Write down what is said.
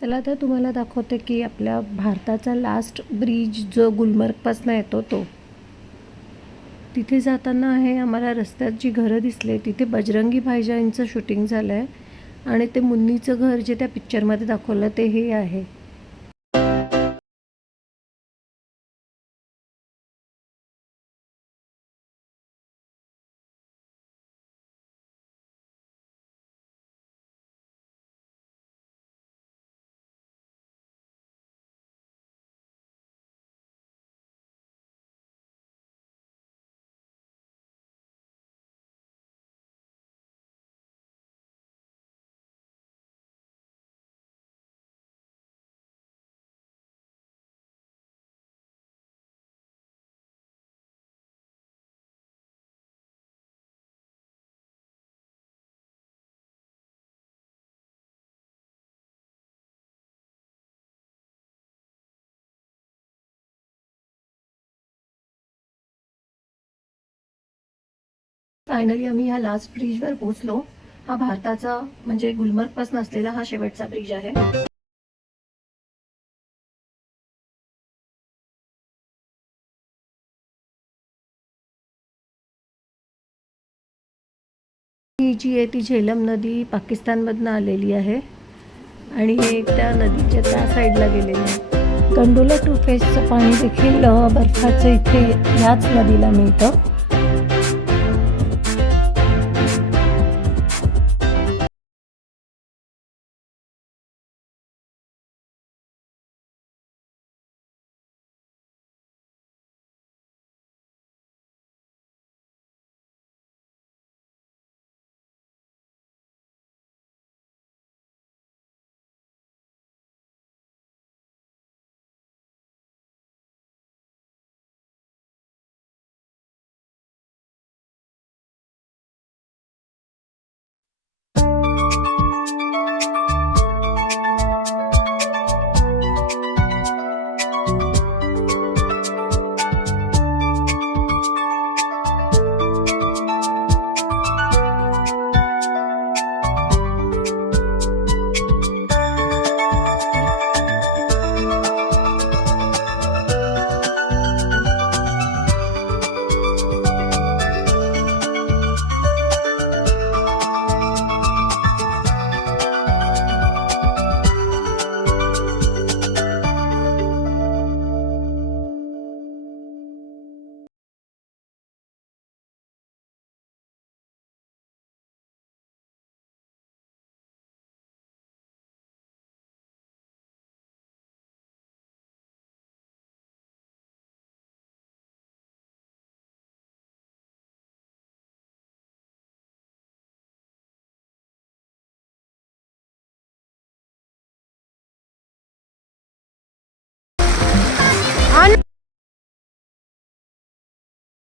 चला तर तुम्हाला दाखवते की आपल्या भारताचा लास्ट ब्रिज जो गुलमर्गपासून येतो तो. तिथे जाताना आहे आम्हाला रस्त्यात जी घरं दिसले तिथे बजरंगी भाईजाईंचं शूटिंग झालं आहे आणि ते मुन्नीचं घर जे त्या पिक्चरमध्ये दाखवलं ते हे आहे. फायनली आम्ही ह्या लास्ट ब्रिजवर पोहोचलो. हा भारताचा म्हणजे गुलमर्गपासून असलेला हा शेवटचा ब्रिज आहे. ही जी आहे ती झेलम नदी पाकिस्तानमधनं आलेली आहे. आणि हे त्या नदीच्या त्या साईडला गेलेली आहे. कंडोला टू फेसचं पाणी देखील बर्फाचं इथे याच नदीला मिळतं.